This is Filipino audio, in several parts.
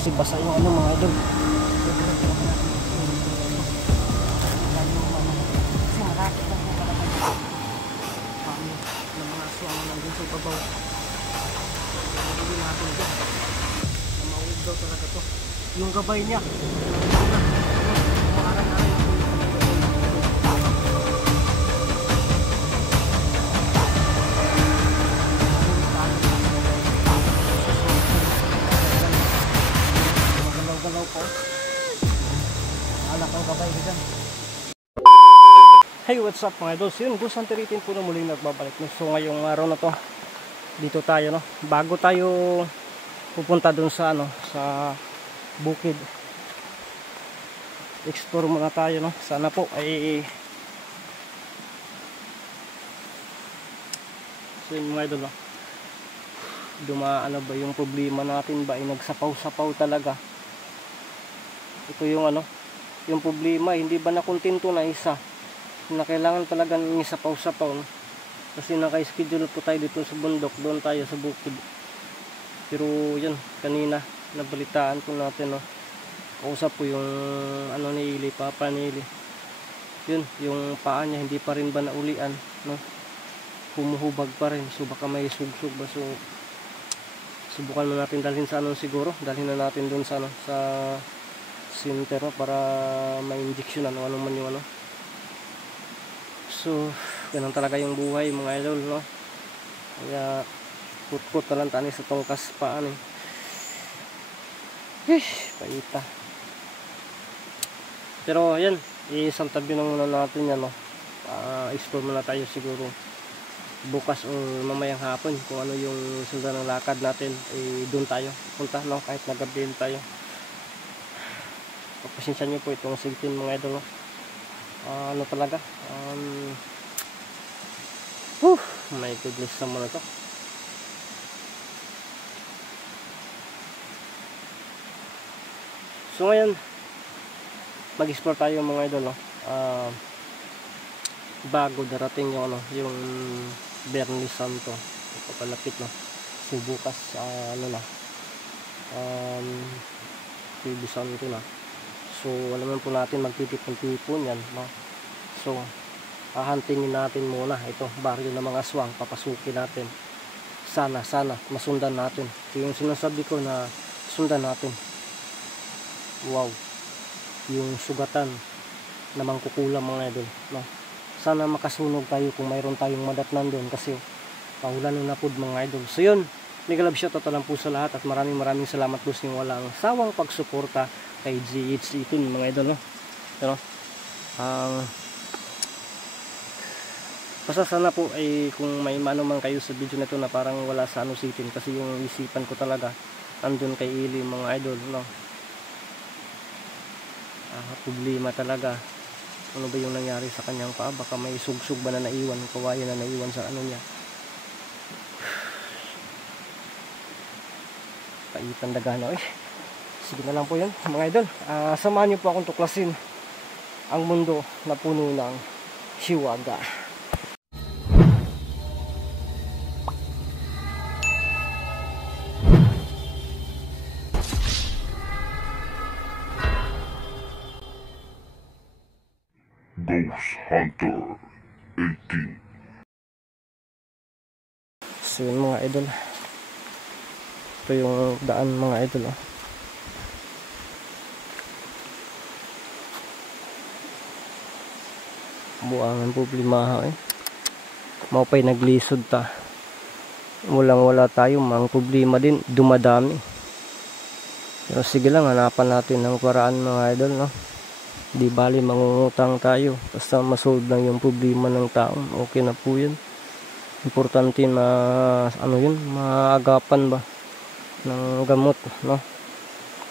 kasi basa yung ano mga idol. Kasi malapit lang po pala kayo kami ng mga aswang nandun sa ibabaw. Hindi natin dyan na mauwi daw talaga to. Yung gabay niya umaran-aran po yung galaw-galaw po. Anak ng gabay dyan. Hey, what's up mga idol? So yun, Gus Hunter 18 po na muling nagbabalik. So ngayong araw na to, dito tayo, no? Bago tayo pupunta dun sa ano, sa bukid, explore muna tayo, no? Sana po ay so yun mga idol, no? Dumaan na ba yung problema natin ba ay nagsapaw-sapaw talaga? Ito yung ano, yung problema, hindi ba nakontento na isa na kailangan talaga ng sapaw-sapaw, no? Kasi naka-schedule po tayo dito sa bundok, doon tayo sa bukid. Pero yun, kanina nabalitaan po natin, no? Kausap po yung ano ni Ili, papa ni Ili. Yun, yung paa niya hindi pa rin ba naulian, no? Humuhubag pa rin, so baka may sugsug ba. So subukan mo natin dalhin sa ano siguro, dalhin na natin doon sa ano, sa center, no? Para ma-injectionan o ano man yung ano. So ganun talaga yung buhay mga idol, no? Kaya put-put na lang tani sa tongkas paan eh. Paita. Pero yan, isang tabi na muna natin yan, no? Explore muna tayo siguro bukas o mamayang hapon kung ano yung sundan ng lakad natin, eh doon tayo punta, no? Kahit nagabihin tayo. Pagpasensya nyo po itong sigtin mga idol, no? Ano talaga, my goodness naman na to. So ngayon mag-explore tayo mga idol, no? Bago darating yung ano, yung Biyernes Santo, papalapit, no? So bukas ano na, Biyernes Santo na. So alam po natin magtitipon-tipon yan, no? So hahantingin natin muna ito baryo ng mga aswang, papasukin natin. Sana masundan natin. So yung sinasabi ko na sundan natin, wow, yung sugatan na mangkukulam mga idol, no? Sana makasunog tayo kung mayroon tayong madatnan doon, kasi paulan na po mga idol. So yun, mega love shoutout lang po sa lahat at maraming salamat po sa inyong walang sawang pagsuporta kay GH18 mga idol, no? Pero basta sana po ay kung may mano man kayo sa video na ito na parang wala sa ano sitin, kasi yung isipan ko talaga andun kay Ili mga idol, no? Problema talaga, ano ba yung nangyari sa kanyang paa? Baka may sugsug ba na naiwan, kawayan na naiwan sa ano niya. Paitan dagano eh. Sige na lang po yun mga idol. Samahan niyo po akong tuklasin ang mundo na puno ng hiwaga. Ghost Hunter 18. So yun mga idol, ito yung daan mga idol, oh. Buangan problema eh. Maupay naglisod ta. Wala tayo, mga problema din, dumadami. Pero sige lang, hanapan natin ng paraan mga idol, no? Di bali mangungutang tayo, basta masolve lang yung problema ng tao, okay na po yun. Importante na ano yun, maagapan ba ng gamot, no?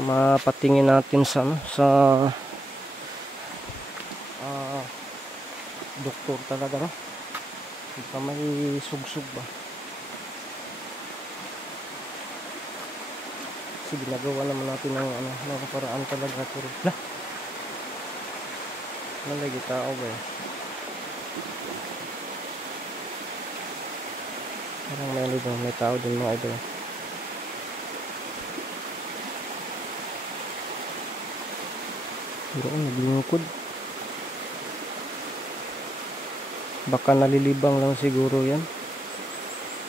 Mapatingin natin sa ano, sa doktor talaga, no? Baka may sugsug ba. Sige, nagawa naman natin ng ano, ng paraan talaga, pero nalagi tao ba eh. Parang may tao din mga idol. Doon, naglingkod. Baka nalilibang lang siguro yan.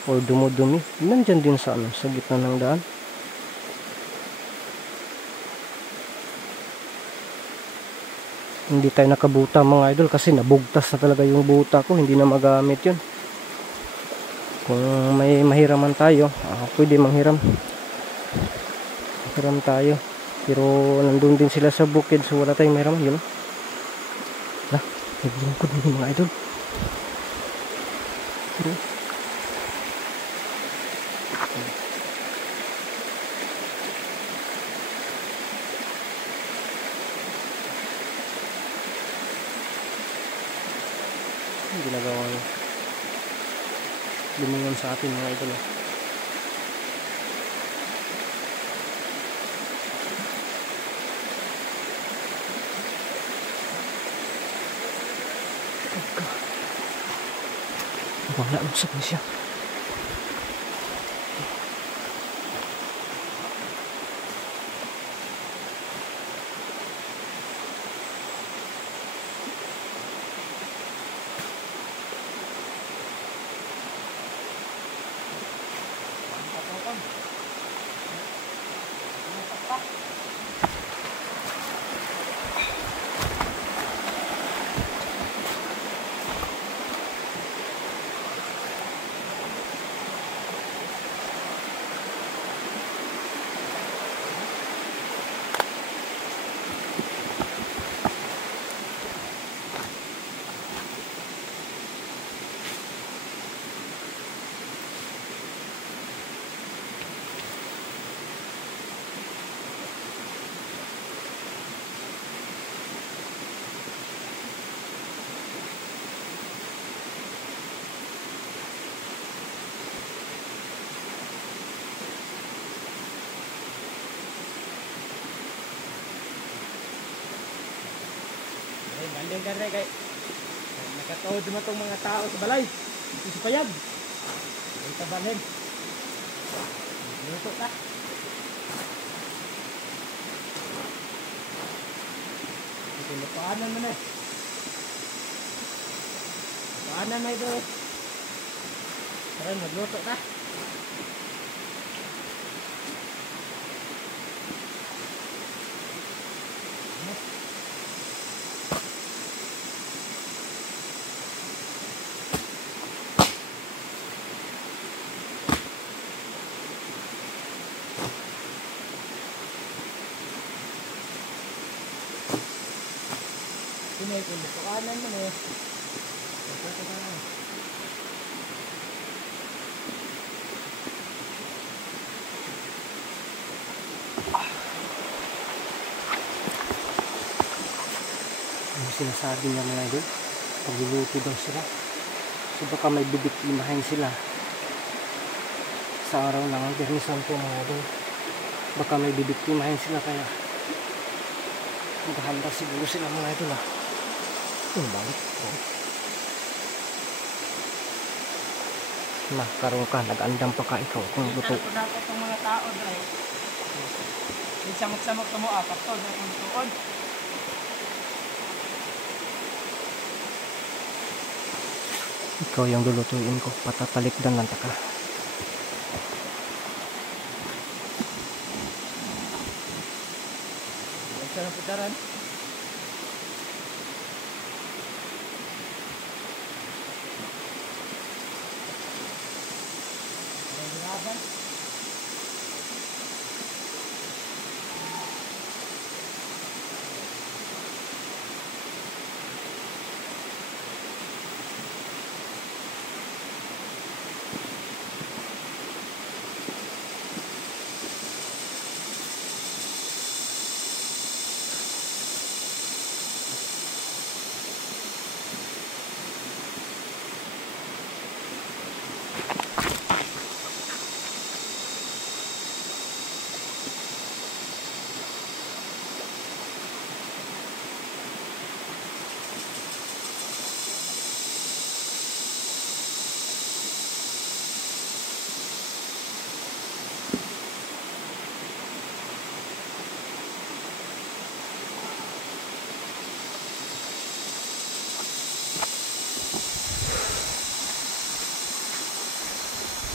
O dumudumi. Nandyan din sa, ano, sa gitna ng daan. Hindi tayo nakabuta mga idol kasi nabugtas na talaga yung buta ko. Hindi na magamit yun. Kung may mahiraman tayo, pwede manghiram. Hiram tayo. Pero nandun din sila sa bukid, so wala tayong mahiraman, yun. Naglingkod din mga idol. Pero ang ginagawa niya, lumingon sa atin mga idol. Wala, usap na siya. Banding ka rin kay nakataod naman itong mga tao sa balay. Ito sa payag. Ito balhin. Luto na. Ito napaanan mo na. Napaanan na ito. Tara, magluto na. May pinapakanan mo eh. Ito ka na. Ano sinasabi niya mga idol? Pagluluto daw sila. So baka may bibiktimahin sila. Sa araw ng Biyernesan po mga idol. Baka may bibiktimahin sila kaya maghahanda siguro sila mga idol ah. Balik ko. Karoon ka, nag-andam pa ka ikaw kung luto. Ito na itong mga tao dre. Samok-samok ka mo apat to, yung tuon. Ikaw yung lulutuin ko, patatalikdan lang taka. Ito na putaran.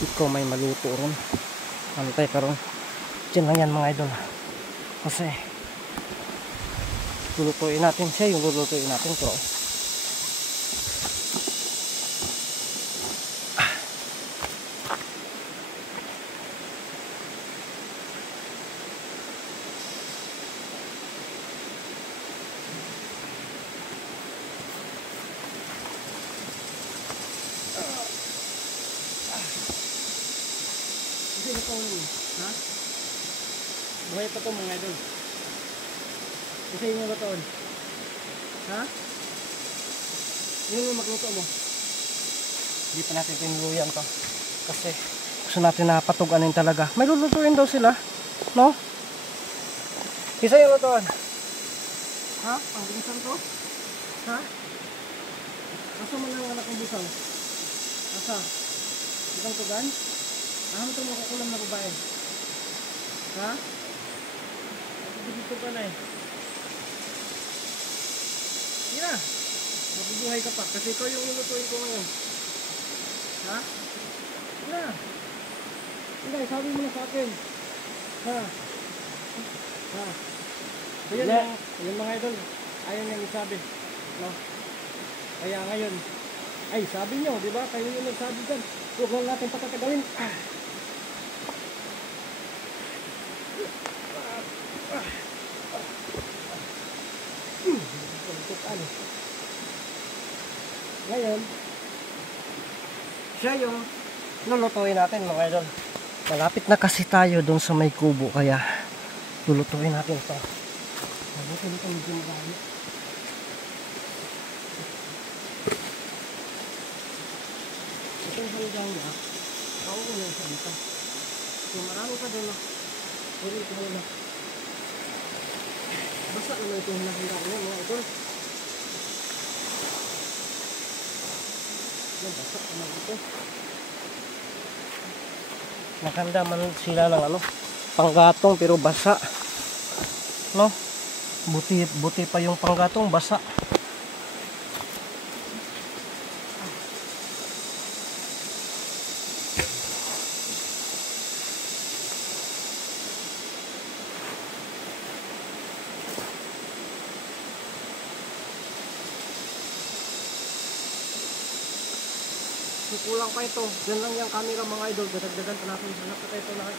ikaw may maluto ron. Antay ka ron. Diyan lang yan mga idol. Kasi lulutuin natin siya, yung lulutuin natin pero Kasi ito, ha? Buhay pa to mga idol. Kasi yung lutoon. Ha? Yun yung magluto mo. hindi pa natin tinuluyan to kasi gusto natin na patuganin talaga. May lulutuin daw sila, no? Isa yung lutuan. Ha? Ang bilisan to? Ha? Asa mo lang anak ng busang? Asa? Ibang tugan? Ano ito makukulam na babae? Ha? Dito ka na eh. Sige na. Mabubuhay ka pa kasi ikaw yung lulutuin ko ngayon. Ha? Sige na. Sige, sabi mo na sa akin. Ha? Ha? So yun, yung mga idol, ayaw niyang isabi. No? Kaya ngayon, ay sabi niyo, di ba? Kayo yung nagsabi dyan. Huwag lang natin patatagawin. Ngayon, siya yung lulutuin natin mga idol. Malapit na kasi tayo doon sa may kubo kaya lulutuin natin ito. Mabuti nito medyo marami. Ito yung hanggang niya. Ako ko na sa dito. Kung marami pa doon, pwede ito muna. Basta naman ito yung hanggang niya mga idol. Basa naman ito. Nakanda man sila ng ano, panggatong pero basa. No? Buti pa yung panggatong basa. Kulang pa ito. Yan lang yung camera mga idol. Dadagdagan pa natin. Hanap pa ito lahat.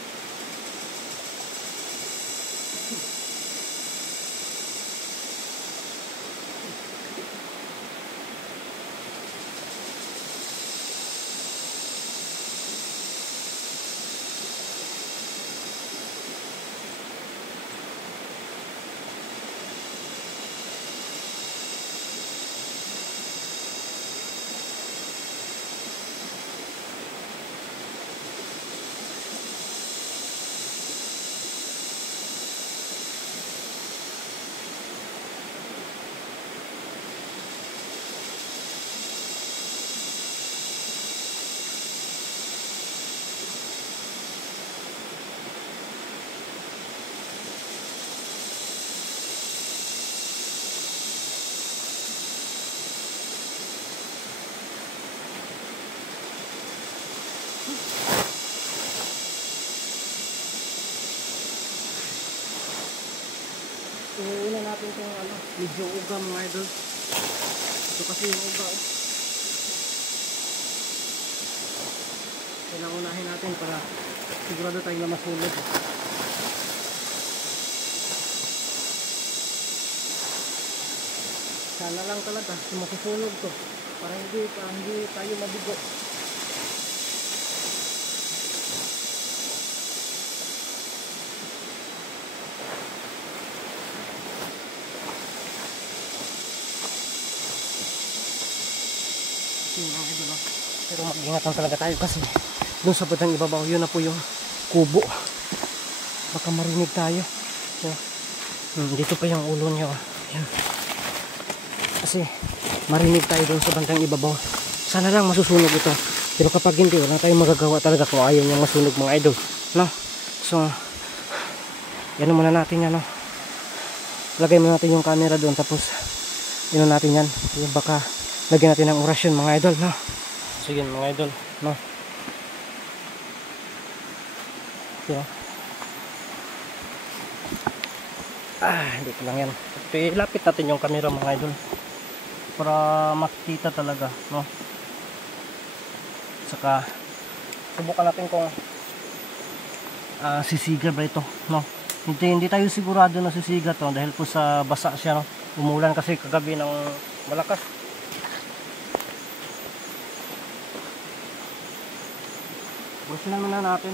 Inuuna natin itong ano, medyo uga mga idol. Ito kasi yung uga. Oh. Kailangan unahin natin para sigurado tayong na masulog. Sana lang talaga masusunog to para hindi tayo mabigo. Pero mag-ingatan talaga tayo kasi doon sa bandang ibabaw yun na po yung kubo. Baka marinig tayo. So, dito pa yung ulo niya. Yan. Kasi marinig tayo doon sa bandang ibabaw. Sana lang masusunog ito. Pero kapag hindi, wala tayong magagawa talaga kung ayaw niyang masunog mga idol. No? So, yan muna natin yan. No? Lagay mo natin yung camera doon tapos yun natin yan. Yung baka lagyan natin ng orasyon mga idol. No? So yun mga idol. No? Yun. Hindi ko lang yan. Ilapit natin yung camera mga idol para makita talaga, no? Saka subukan natin kung sisiga ba ito, no? Hindi tayo sigurado na sisiga to dahil po sa basa siya, no? Umulan kasi kagabi ng malakas. Busin muna natin.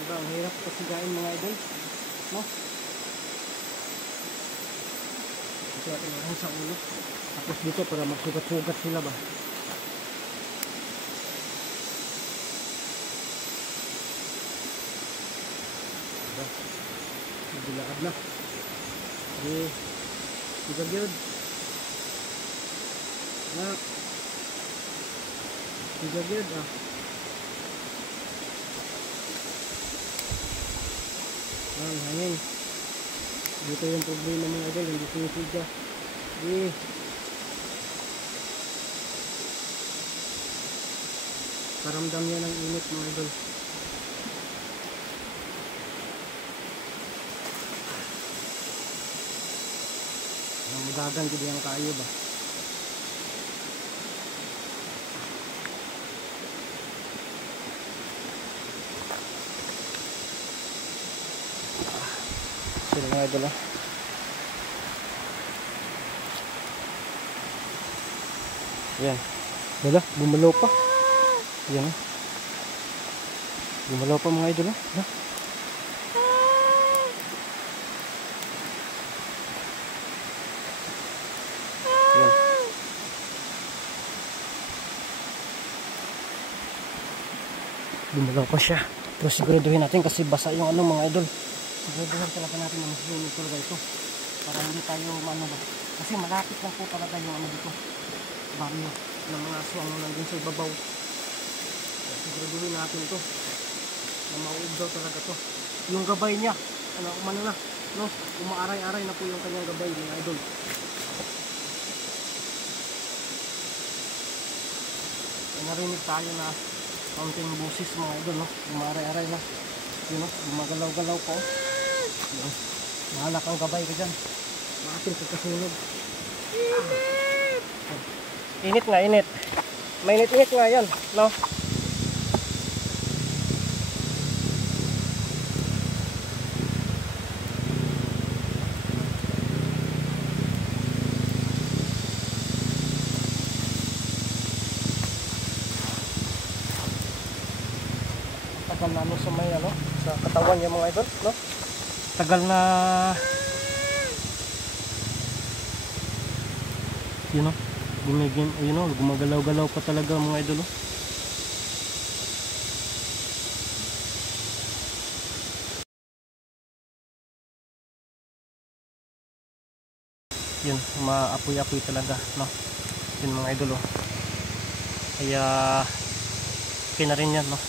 Diba, ang hirap pasigain mga idol, no? Ito natin lang sa ulo. Tapos dito para magsugat-sugat sila ba. Diba? Nagilaad na. Sigag yun. Sigag yun, hangin. Dito yung problema mga idol, hindi sinisiga. Paramdam niya ng init mga idol. Magagan gid yang kayo ba. Sino mga idol, yan. Wala, bumalaw pa. Yan. Bumalaw pa mga idol, ha? Yan. Bumalaw pa siya. Pero siguraduhin natin kasi basa yung ano mga idol. Siguraduhin talaga natin na mas linis talaga ito. Para hindi tayo ano ba. Kasi malapit lang po talaga yung ano dito. Baryo ng mga aswang nandun sa ibabaw. Siguraduhin natin ito na mauog daw talaga to. Yung gabay niya, umano na, no? Umaaray-aray na po yung kanyang gabay mga idol. Narinig tayo na kaunting busis mga idol, no? Umaaray-aray na. Yun, no? Gumagalaw-galaw po. Mahalak ang gabay ka dyan. Maating pagkasunog. Init nga, init. Mainit-init nga yan, no? Tagal na sa may ano, sa katawan niya mga idol, no? Tagal na yun, no? Yun, no? Gumagalaw-galaw pa talaga mga idol, no? Yun, maapoy-apoy talaga, no? Yun mga idol, oh. Kaya okay na rin yan, no?